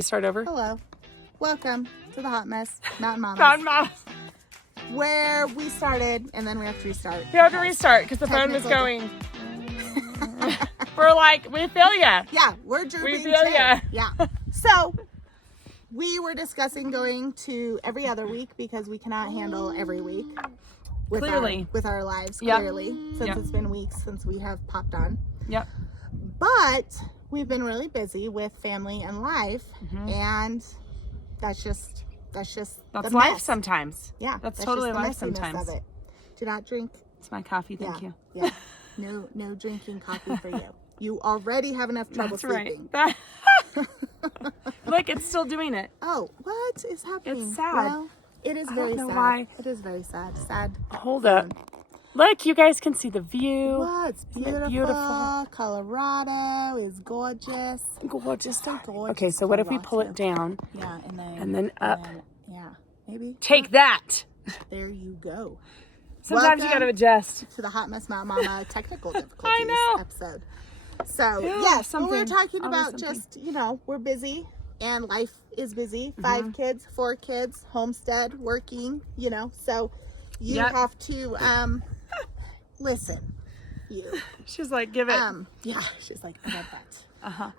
Start over. Hello. Welcome to the Hot Mess Mountain Mamas. Mountain Mama. Where we started and then we have to restart. We have to restart because the phone was going. We're like, we feel ya. Yeah, we're drooping. We feel ya. Yeah. So we were discussing going to every other week because we cannot handle every week. With our lives, clearly, since it's been weeks since we have popped on. Yep. But we've been really busy with family and life, and that's life mess. Sometimes. Yeah, that's totally just the life sometimes. Of it. Do not drink. It's my coffee, thank you. Yeah, no drinking coffee for you. You already have enough trouble sleeping. Right. Look, it's still doing it. Oh, what is happening? It's sad. Well, it is very sad. Why. It is very sad. Sad. Hold up. Look, you guys can see the view. What? It's beautiful. Colorado is gorgeous. Gorgeous. So gorgeous. Okay, so what if we pull it down? Yeah, and then up. Yeah, maybe. Take that. There you go. Sometimes you got to adjust. To the Hot Mess Mountain Mama technical difficulties I know. episode. So, yes, we're talking about something. just, we're busy and life is busy. 5 kids, 4 kids, homestead, working, so you have to listen. She's like, give it. Yeah, she's like, I got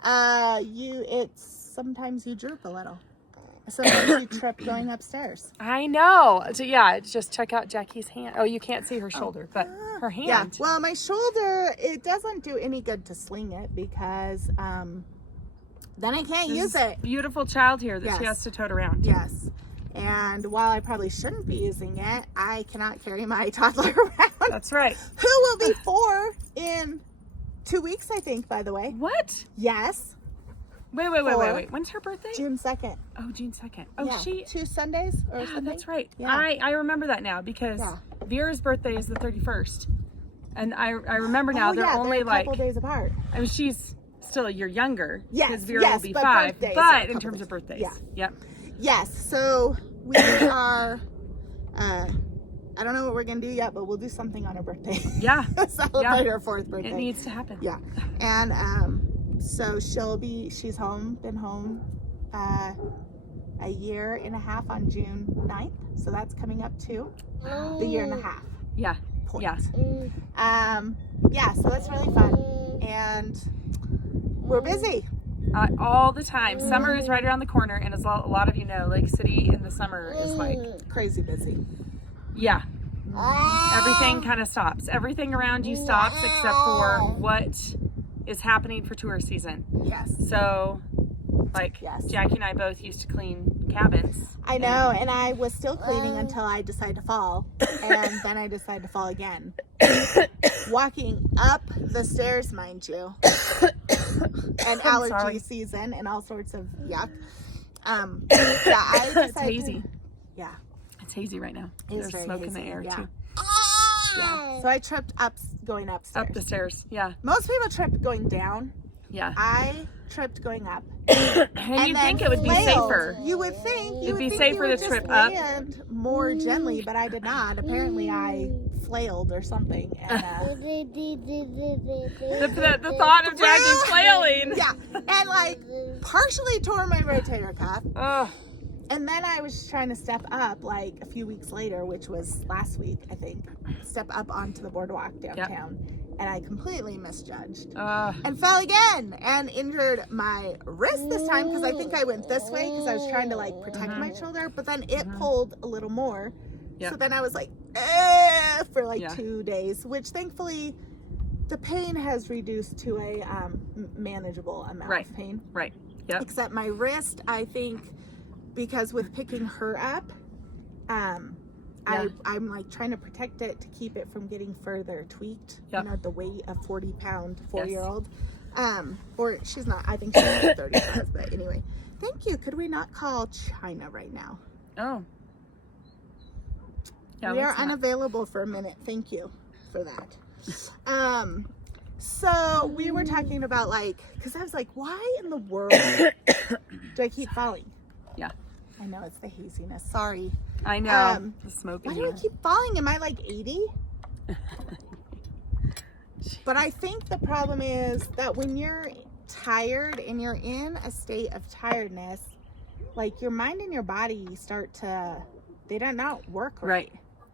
that. Sometimes you droop a little. Sometimes you trip going upstairs. I know. So just check out Jackie's hand. Oh, you can't see her shoulder, but her hand. Yeah. Well, my shoulder, it doesn't do any good to sling it because then I can't use it. Beautiful child here that she has to tote around. Yes. And while I probably shouldn't be using it, I cannot carry my toddler around. That's right. Who will be 4 in 2 weeks, I think, by the way. What? Yes. Wait. When's her birthday? June 2nd. Oh, June 2nd. Oh, yeah. 2 Sundays or something? That's right. Yeah. I remember that now because Vera's birthday is the 31st. And I remember now they're only a couple days apart. I mean, she's still a year younger. Yes. Because Vera will be 5. But in terms of birthdays. Yeah. Yep. Yes. So we are, I don't know what we're going to do yet, but we'll do something on her birthday. Yeah. Celebrate her 4th birthday. It needs to happen. Yeah. And, so she's been home a year and a half on June 9th. So that's coming up too. The year and a half. Yeah. Point. Yeah. So that's really fun. And we're busy. All the time. Summer is right around the corner. And as a lot of you know, Lake City in the summer is like crazy busy. Yeah. Everything kind of stops. Everything around you stops except for what is happening for tourist season. Yes. So, Jackie and I both used to clean cabins. I know, and I was still cleaning until I decided to fall, and then I decided to fall again. Walking up the stairs, mind you, and allergy season and all sorts of yuck. I decided it's hazy. Yeah. It's hazy right now. There's smoke in the air too. Yeah. So I tripped going upstairs. Up the stairs, yeah. Most people trip going down. Yeah. I tripped going up. and you'd think it would be safer. You would think. It'd be safer to trip up. Land more gently, but I did not. Apparently I flailed or something. And, the thought of Jackie flailing. Yeah. And partially tore my rotator cuff. Oh. And then I was trying to step up a few weeks later, which was last week, I think. Step up onto the boardwalk downtown. Yep. And I completely misjudged. And fell again. And injured my wrist this time because I think I went this way because I was trying to protect my shoulder. But then it pulled a little more. Yep. So then I was for 2 days, which thankfully the pain has reduced to a manageable amount of pain. Right. Yep. Except my wrist, I think, because with picking her up, I'm trying to protect it to keep it from getting further tweaked. Yep. The weight of 40-pound 4-year-old. Or she's not. I think she's not 30 pounds. But anyway, thank you. Could we not call China right now? Oh. Yeah, we are unavailable for a minute. Thank you for that. So we were talking about because I was like, why in the world do I keep falling? Yeah. I know it's the haziness. Sorry. I know. The smoke. Why do I keep falling? Am I 80? But I think the problem is that when you're tired and you're in a state of tiredness, like your mind and your body start to, they don't not work right.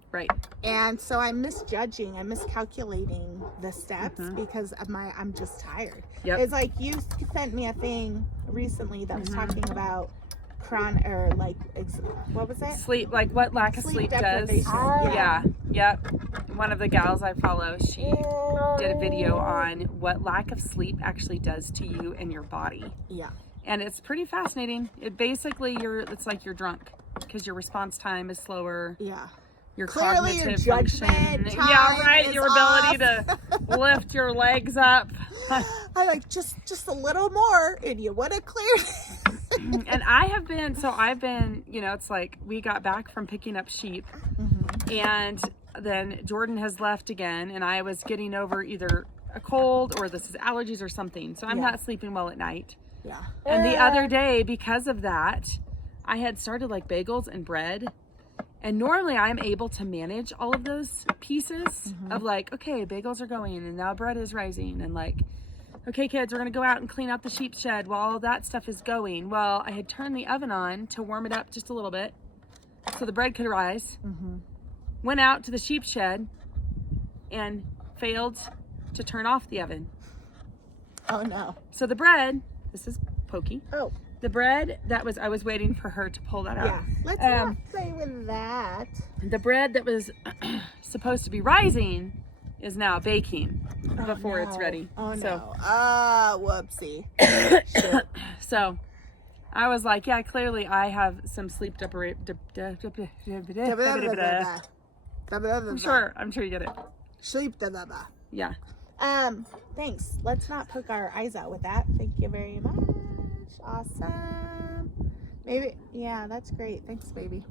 Right. And so I'm miscalculating the steps because of I'm just tired. Yep. It's like you sent me a thing recently that was talking about what was it? Sleep, like what lack of sleep does. Yeah. Yep. One of the gals I follow, she did a video on what lack of sleep actually does to you and your body. Yeah. And it's pretty fascinating. It basically, it's like you're drunk because your response time is slower. Yeah. Your clearly cognitive your function. judgment time Yeah, right. is Your ability off. to lift your legs up. I like just a little more and you would have cleared. And I've been, it's like we got back from picking up sheep and then Jordan has left again and I was getting over either a cold or this is allergies or something. So I'm not sleeping well at night. Yeah. And the other day, because of that, I had started like bagels and bread. And normally I'm able to manage all of those pieces of like, okay, bagels are going and now bread is rising and like, okay, kids, we're going to go out and clean out the sheep shed while all of that stuff is going. Well, I had turned the oven on to warm it up just a little bit so the bread could rise. Went out to the sheep shed and failed to turn off the oven. Oh no. So the bread, this is pokey. Oh. The bread I was waiting for her to pull that out. Yeah. Let's not play with that. The bread that was supposed to be rising is now baking before it's ready. Oh so, no. Whoopsie. So I was like, yeah, clearly I have some sleep deprivation. I'm sure you get it. Sleep. Yeah. Thanks. Let's not poke our eyes out with that. Thank you very much. Awesome. Maybe, yeah, that's great. Thanks, baby.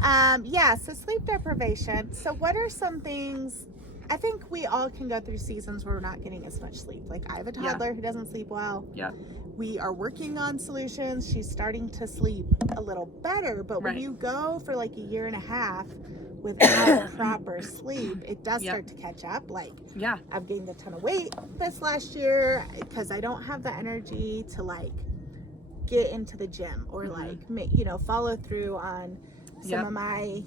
So sleep deprivation. So what are some things, I think we all can go through seasons where we're not getting as much sleep. Like I have a toddler who doesn't sleep well. Yeah. We are working on solutions. She's starting to sleep a little better, but when you go for like a year and a half without proper sleep, it does start to catch up. Like, I've gained a ton of weight this last year because I don't have the energy to like get into the gym or like, follow through on some of my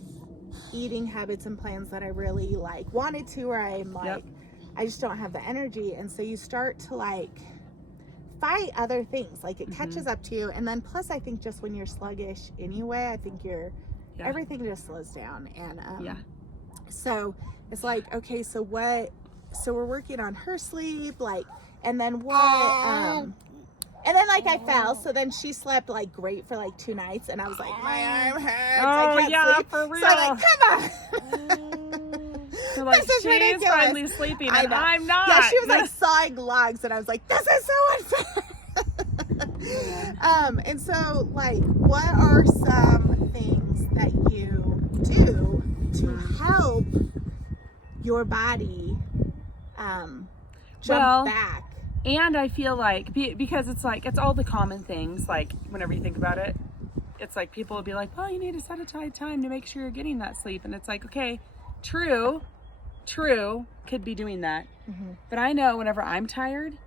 eating habits and plans that I really like wanted to, or I'm like, I just don't have the energy. And so you start to like fight other things, like it catches up to you. And then plus I think just when you're sluggish anyway, I think everything just slows down. And so it's like, okay, so we're working on her sleep, like, and then and then like I fell, so then she slept like great for like 2 nights, and I was like, my arm hurts. I can't sleep. For real. So I'm like, come on. You're like, this is she's ridiculous. finally sleeping, and I'm not. Yeah, she was like sawing logs, and I was like, this is so unfair. And so like, what are some things that you do to help your body jump back? And I feel like, because it's like, it's all the common things, like, whenever you think about it, it's like, people will be like, well, you need to set aside time to make sure you're getting that sleep. And it's like, okay, true, could be doing that. But I know whenever I'm tired,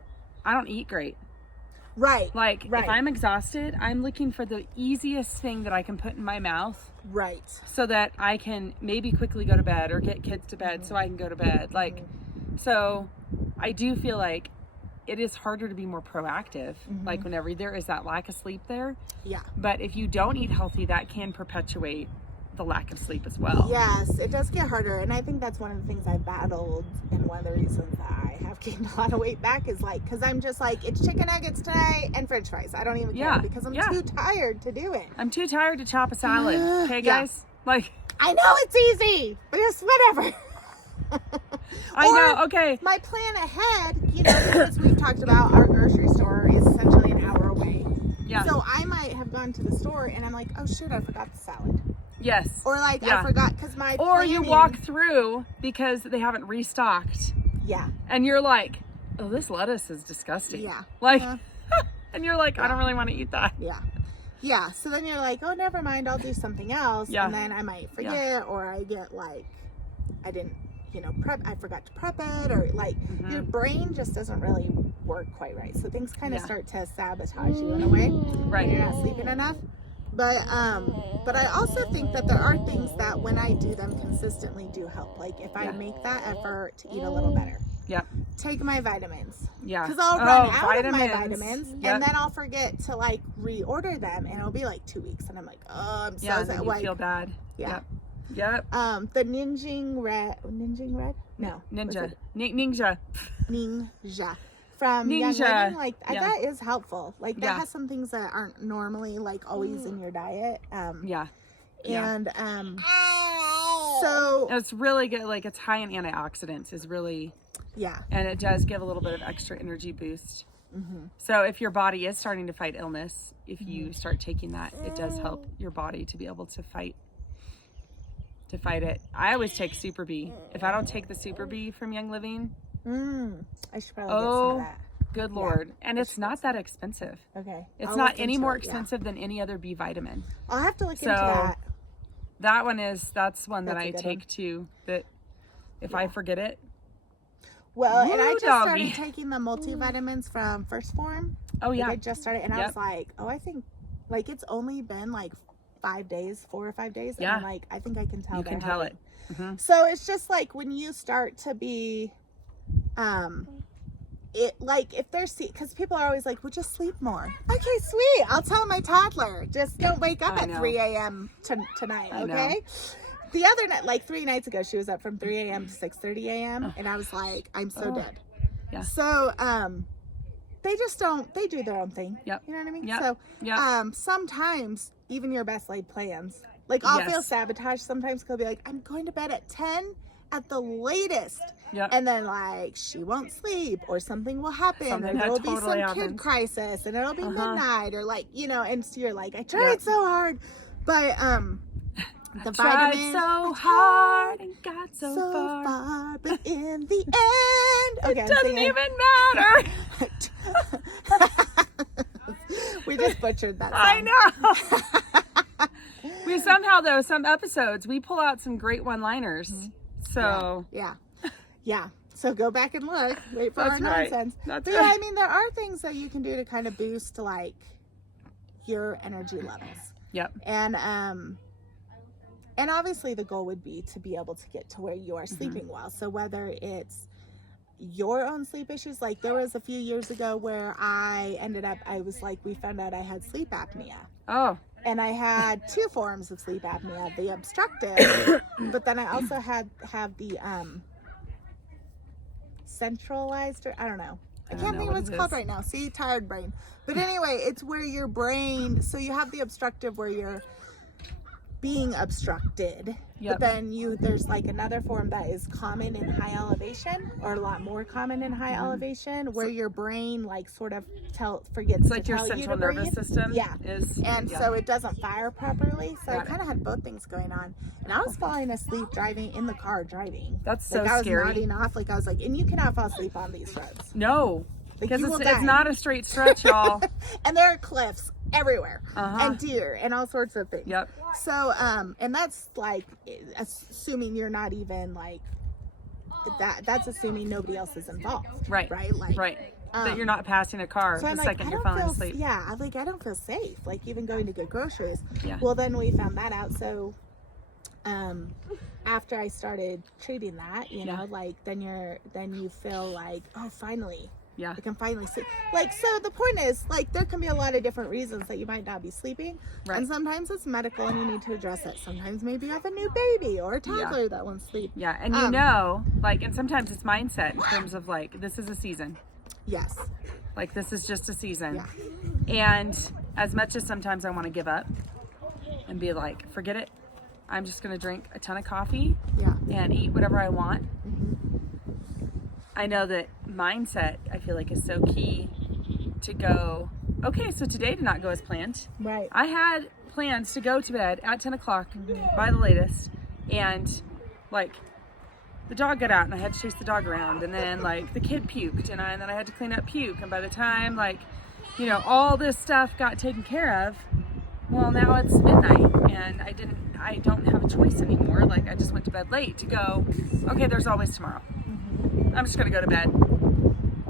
I don't eat great. Right. Like, if I'm exhausted, I'm looking for the easiest thing that I can put in my mouth. Right. So that I can maybe quickly go to bed or get kids to bed so I can go to bed. Like, so I do feel like it is harder to be more proactive, like whenever there is that lack of sleep there. Yeah. But if you don't eat healthy, that can perpetuate the lack of sleep as well. Yes, it does get harder. And I think that's one of the things I battled, and one of the reasons that I have gained a lot of weight back is like, because I'm just like, it's chicken nuggets tonight and french fries. I don't even care because I'm too tired to do it. I'm too tired to chop a salad. Okay, guys? Like, I know it's easy, but it's whatever. I know, okay. My plan ahead, because we've talked about our grocery store is essentially an hour away. Yeah. So I might have gone to the store and I'm like, oh shoot, I forgot the salad. Yes. Or like, I forgot because my you walk through because they haven't restocked. Yeah. And you're like, oh, this lettuce is disgusting. Yeah. Like, and you're like, I don't really want to eat that. Yeah. Yeah. So then you're like, oh, never mind, I'll do something else. Yeah. And then I might forget or I get like, I didn't, I forgot to prep it, or like your brain just doesn't really work quite right. So things kind of start to sabotage you in a way. Right. When you're not sleeping enough. But I also think that there are things that when I do them consistently do help. Like if I make that effort to eat a little better. Yep. Take my vitamins. Yeah. Because I'll run out vitamins. of my vitamins, Yep. and then I'll forget to like reorder them, and it'll be like 2 weeks, and I'm like, oh, I'm so then you feel bad. Yeah. Yep. The Ninja red? No. Ninja. Ninja. From Young Living, like that is helpful. Like that has some things that aren't normally like always in your diet. And so it's really good. Like it's high in antioxidants is really and it does give a little bit of extra energy boost. So if your body is starting to fight illness, if you start taking that, it does help your body to be able to fight it. I always take Super B. If I don't take the Super B from Young Living, I should probably get some of that. Good Lord. And it's not that expensive. Okay. It's not any more expensive than any other B vitamin. I'll have to look into that. That's one that I take too, that if I forget it. Well, and I just started taking the multivitamins from First Form. Oh yeah. Like I just started and I was like, I think like it's only been like 5 days, 4 or 5 days. And I'm like, I think I can tell. You can tell it. So it's just like when you start to be, it like if there's, because people are always like, well, just sleep more. Okay, sweet. I'll tell my toddler, just don't wake up at 3 a.m. tonight, okay? The other night, like 3 nights ago, she was up from 3 a.m. to 6:30 a.m. And I was like, I'm so dead. Yeah. So, they just don't, they do their own thing. Yep. You know what I mean? Yep. So, sometimes even your best laid plans, like I'll feel sabotaged sometimes because I'll be like, I'm going to bed at 10 at the latest. Yep. And then like she won't sleep or something will happen or there will be some kid crisis and it'll be midnight or like, you know, and so you're like, I tried so hard. But the vitamins, so hard and got so far, but in the end, it doesn't even matter. We just butchered that song. I know. We somehow though, some episodes we pull out some great one-liners. So yeah. So go back and look. Wait for our nonsense. That's but I mean, there are things that you can do to kind of boost like your energy levels. Yep. And obviously the goal would be to be able to get to where you are sleeping well. So whether it's your own sleep issues, like there was a few years ago where we found out I had sleep apnea. Oh. And I had 2 forms of sleep apnea, the obstructive, but then I also have the centralized, or I don't know. I can't think what it's called right now. See, tired brain. But anyway, it's where your brain, so you have the obstructive where you're being obstructed, but then there's like another form that is common in high elevation, or a lot more common in high elevation, where your brain like sort of forgets it's like your central nervous system so it doesn't fire properly. So I kind of had both things going on, and I was falling asleep in the car driving. That's so like, scary. I was nodding off, like I was like, and you cannot fall asleep on these roads. No, because it's not a straight stretch, y'all. And there are cliffs everywhere and deer and all sorts of things. Yep. So and that's like assuming you're not even like that's assuming nobody else is involved. Right. Like that you're not passing a car the second you're falling asleep. Yeah, I'm like, I don't feel safe, like even going to get groceries. Yeah. Well, then we found that out. So after I started treating that, you know, like then you feel like, oh, finally. Yeah. I can finally sleep. Like, so the point is, like, there can be a lot of different reasons that you might not be sleeping. Right. And sometimes it's medical and you need to address it. Sometimes maybe you have a new baby or a toddler that wants sleep. Yeah. And you know, like, and sometimes it's mindset in terms of like, this is a season. Yes. Like, this is just a season. Yeah. And as much as sometimes I want to give up and be like, forget it. I'm just going to drink a ton of coffee and eat whatever I want. I know that mindset, I feel like, is so key to go, okay, so today did not go as planned. Right. I had plans to go to bed at 10 o'clock by the latest, and like the dog got out and I had to chase the dog around, and then like the kid puked and then I had to clean up puke, and by the time like, you know, all this stuff got taken care of, well, now it's midnight and I don't have a choice anymore. Like, I just went to bed late to go, okay, there's always tomorrow. I'm just gonna go to bed.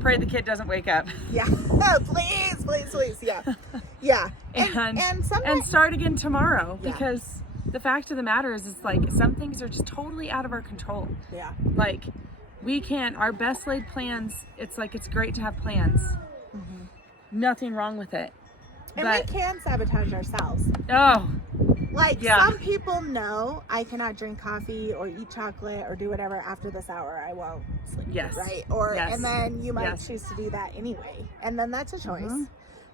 Pray the kid doesn't wake up. Yeah. Please. Yeah. Yeah. And start again tomorrow, because the fact of the matter is, it's like some things are just totally out of our control. Yeah. Like, we can't, our best laid plans, it's like, it's great to have plans. Mm-hmm. Nothing wrong with it. And but, we can sabotage ourselves. Oh. Like, some people know I cannot drink coffee or eat chocolate or do whatever after this hour. I won't sleep. Yes. Right? Or, and then you might choose to do that anyway. And then that's a choice. Mm-hmm.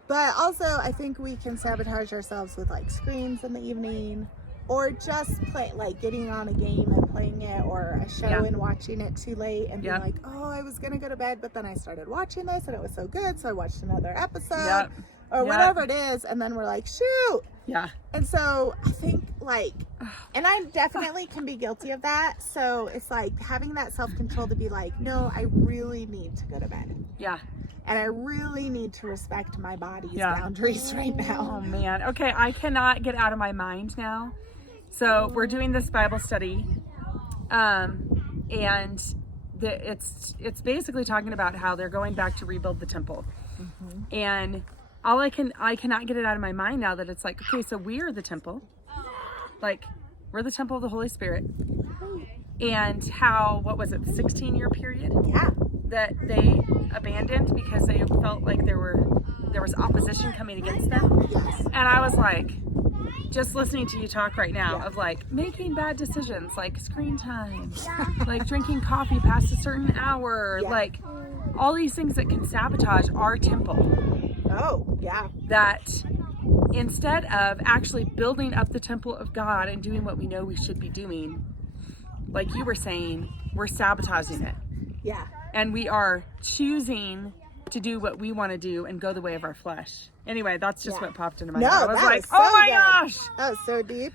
But also, I think we can sabotage ourselves with like screens in the evening, or just play, like getting on a game and playing it, or a show and watching it too late and being like, oh, I was going to go to bed, but then I started watching this and it was so good. So I watched another episode or whatever it is. And then we're like, shoot. Yeah. And so I think like, and I definitely can be guilty of that. So it's like having that self-control to be like, no, I really need to go to bed. Yeah. And I really need to respect my body's boundaries right now. Oh man. Okay. I cannot get out of my mind now. So we're doing this Bible study. And it's basically talking about how they're going back to rebuild the temple. Mm-hmm. And I cannot get it out of my mind now that it's like, okay, so we are the temple. Like, we're the temple of the Holy Spirit. And how, what was it, the 16-year period? Yeah. That they abandoned because they felt like there was opposition coming against them. Yes. And I was like, just listening to you talk right now of like making bad decisions, like screen time, like drinking coffee past a certain hour, like all these things that can sabotage our temple. Oh, yeah. That instead of actually building up the temple of God and doing what we know we should be doing, like you were saying, we're sabotaging it. Yeah. And we are choosing to do what we want to do and go the way of our flesh. Anyway, that's just what popped into my head. I was like, oh my gosh. That was so deep.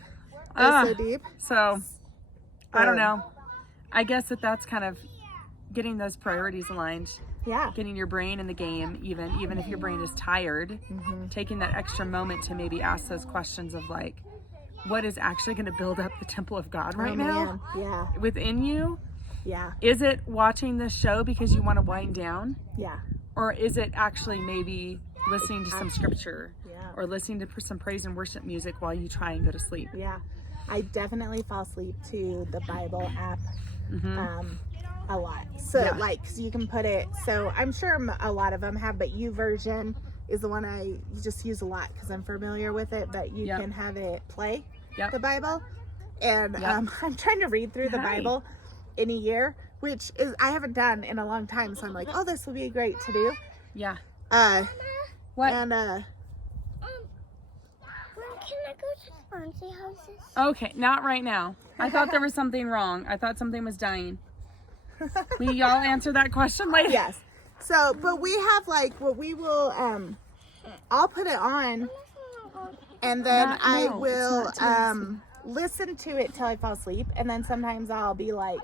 That was so deep. So, I don't know. I guess that's kind of getting those priorities aligned. Yeah. Getting your brain in the game, even if your brain is tired, taking that extra moment to maybe ask those questions of like, what is actually going to build up the temple of God right now? Yeah. Within you? Yeah. Is it watching this show because you want to wind down? Yeah. Or is it actually maybe listening to some scripture or listening to some praise and worship music while you try and go to sleep? Yeah. I definitely fall asleep to the Bible app a lot. So like, so you can put it, so I'm sure a lot of them have, but YouVersion is the one I just use a lot because I'm familiar with it, but you can have it play the Bible. And I'm trying to read through the Bible in a year, which is I haven't done in a long time, so I'm like, oh, this will be great to do. Yeah. What? And can I go to the bouncy houses? Okay, not right now. I thought there was something wrong. I thought something was dying. Will y'all answer that question later? Yes. So, but we have like what we will I'll put it on and then I will listen to it till I fall asleep, and then sometimes I'll be like,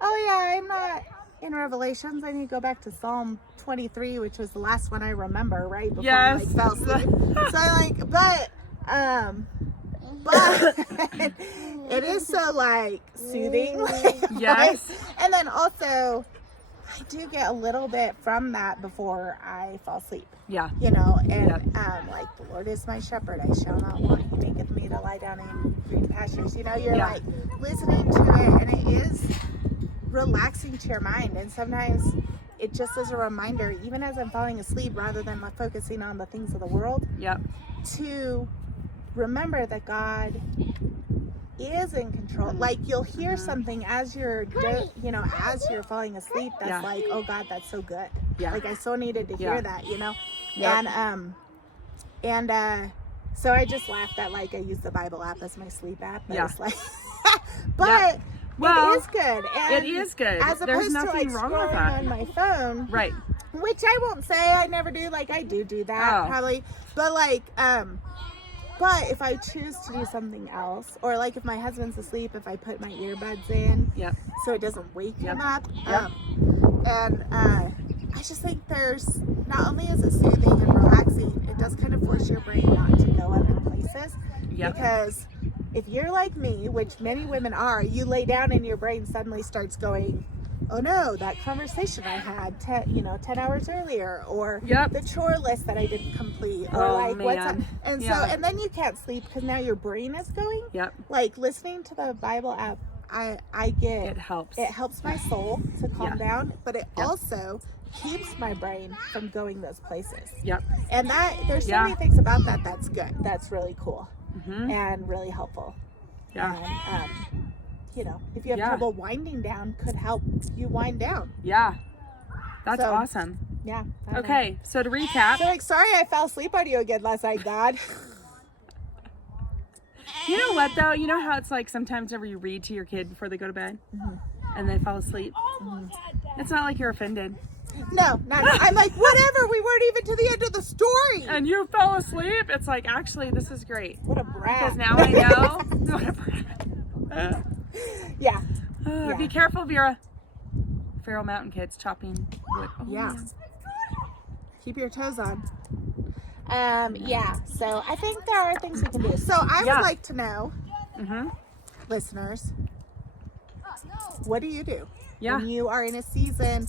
oh yeah, I'm not in Revelations. I need to go back to Psalm 23, which was the last one I remember, right? Before I like, fell asleep. So I like, but it is so like soothing. Yes. And then also I do get a little bit from that before I fall asleep. Yeah. You know, and like the Lord is my shepherd, I shall not want. He maketh me to lie down in green pastures. You know, you're like listening to it, and it is relaxing to your mind. And sometimes it just is a reminder, even as I'm falling asleep, rather than like focusing on the things of the world, to remember that God is in control. Like you'll hear something as you're as you're falling asleep that's like, oh God, that's so good. Like I so needed to hear that, you know. And so I just laughed at like I use the Bible app as my sleep app, but it's like but well, it is good. And it is good. As There's opposed nothing to like wrong with scrolling that. on my phone, right? Which I won't say I never do. Like I do that probably, but like but if I choose to do something else, or like if my husband's asleep, if I put my earbuds in, so it doesn't wake him up, and I just think there's, not only is it soothing and relaxing, it does kind of force your brain not to go other places, because if you're like me, which many women are, you lay down and your brain suddenly starts going oh no, that conversation I had 10 hours earlier, or Yep. the chore list that I didn't complete, or Oh, like what's up. man. And Yeah. so, and then you can't sleep because now your brain is going. Yep. Like listening to the Bible app, I get It helps. It helps my soul to calm Yeah. down, but it Yep. also keeps my brain from going those places. Yep. And there's so Yeah. many things about that that's good. That's really cool Mm-hmm. and really helpful. Yeah. And, if you have Yeah. trouble winding down, could help you wind down. Yeah. That's So, awesome. Yeah. I know. Okay, so to recap, So sorry I fell asleep on you again last night, God. you know what though? You know how it's like sometimes whenever you read to your kid before they go to bed and they fall asleep? It's not like you're offended. No, I'm like, whatever, we weren't even to the end of the story. And you fell asleep? It's like, actually, this is great. What a brat. Because now I know. What a brat. Yeah. Be careful, Vera. Feral mountain kids chopping wood. Oh, Yeah. man. Keep your toes on. So I think there are things we can do. So I Yeah. would like to know, Mm-hmm. listeners, what do you do Yeah. when you are in a season,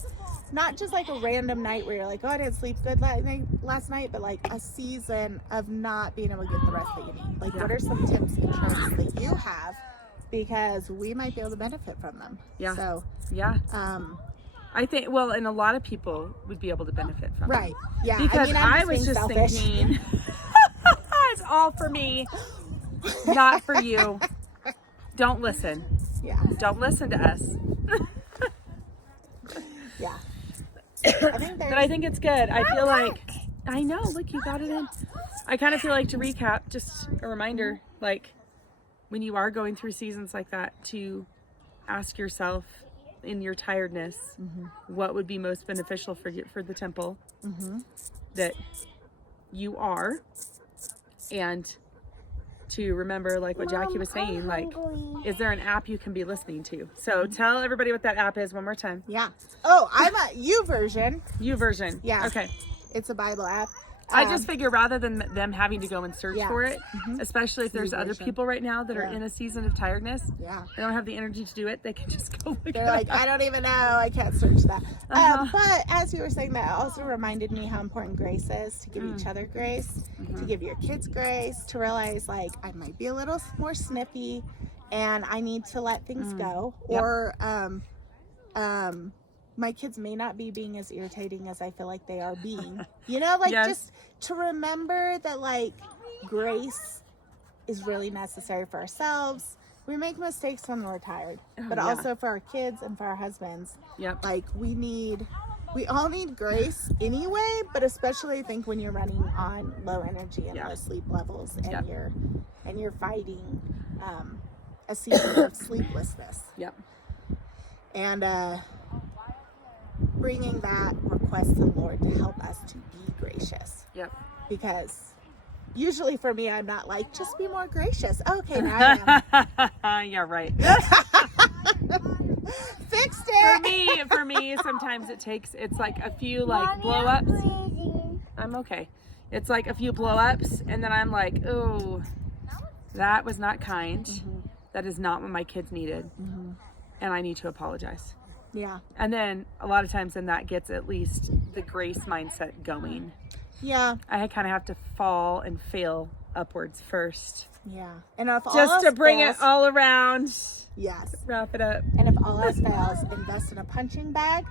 not just like a random night where you're like, oh, I didn't sleep good last night, but like a season of not being able to get the rest that you need? Like, what are some tips and tricks that you have? Because we might be able to benefit from them. Yeah. So, Yeah. I think, well, and a lot of people would be able to benefit from it. right. Yeah. Because I'm I was being just selfish. thinking, it's all for me, not for you. Don't listen. Yeah. Don't listen to us. Yeah. I think But I think it's good. I feel like, I know, look, you got it in. I kind of feel like, to recap, just a reminder, like when you are going through seasons like that, to ask yourself in your tiredness, what would be most beneficial for you, for the temple that you are, and to remember, like what Jackie was saying, like, is there an app you can be listening to? So tell everybody what that app is one more time. Yeah. Oh, I'm a YouVersion. YouVersion. Yeah. Okay. It's a Bible app. I just figure rather than them having to go and search Yeah. for it, especially if there's other YouVersion. people right now that are Yeah. in a season of tiredness, Yeah. they don't have the energy to do it, they can just go look They're it like, up. I don't even know. I can't search that. Uh-huh. But as you were saying, that also reminded me how important grace is, to give each other grace, to give your kids grace, to realize like I might be a little more snippy and I need to let things go. Yep. Or my kids may not be being as irritating as I feel like they are being. Like Yes. just to remember that like grace is really necessary for ourselves. We make mistakes when we're tired, but yeah. also for our kids and for our husbands. Yep. Like we all need grace anyway, but especially I think when you're running on low energy and Yeah. low sleep levels and Yep. you're fighting a season of sleeplessness. Yep. And bringing that request to the Lord to help us to be gracious. Yep. Because usually for me, I'm not like, just be more gracious. Okay, now I am. Yeah, right. Fixed it. For me, sometimes it's like a few like blow ups. I'm okay. It's like a few blow ups, and then I'm like, oh, that was not kind. That is not what my kids needed, and I need to apologize. Yeah. And then a lot of times, then that gets at least the grace mindset going. Yeah. I kind of have to fall and fail upwards first, Yeah. And if all just else to bring fails, it all around. yes. Wrap it up. And if all else fails, invest in a punching bag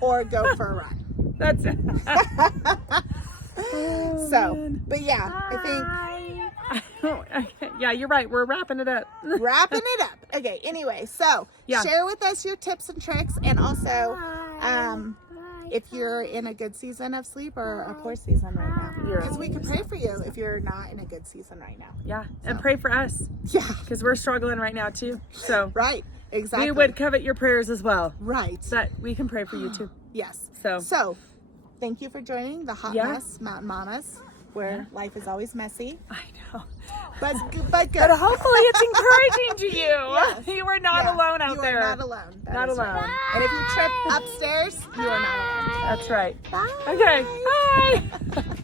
or go for a run. That's it. But yeah, I Yeah, you're right. We're wrapping it up. think wrapping it up. Okay, anyway, so Yeah. share with us your tips and tricks, and also if you're in a good season of sleep or a poor season right now. Because we can pray for you if you're not in a good season right now. Yeah, and pray for us, Yeah, because we're struggling right now too. So right. Exactly. we would covet your prayers as well, Right. but we can pray for you too. Yes. So Thank you for joining the Hot Yeah. Mess Mountain Mamas, where life is always messy, I know, but good. but hopefully it's encouraging to you. You are not alone out you there. are not alone. That Not is right. alone. And if you trip upstairs, you are not alone. That's right. Bye. Okay. Bye.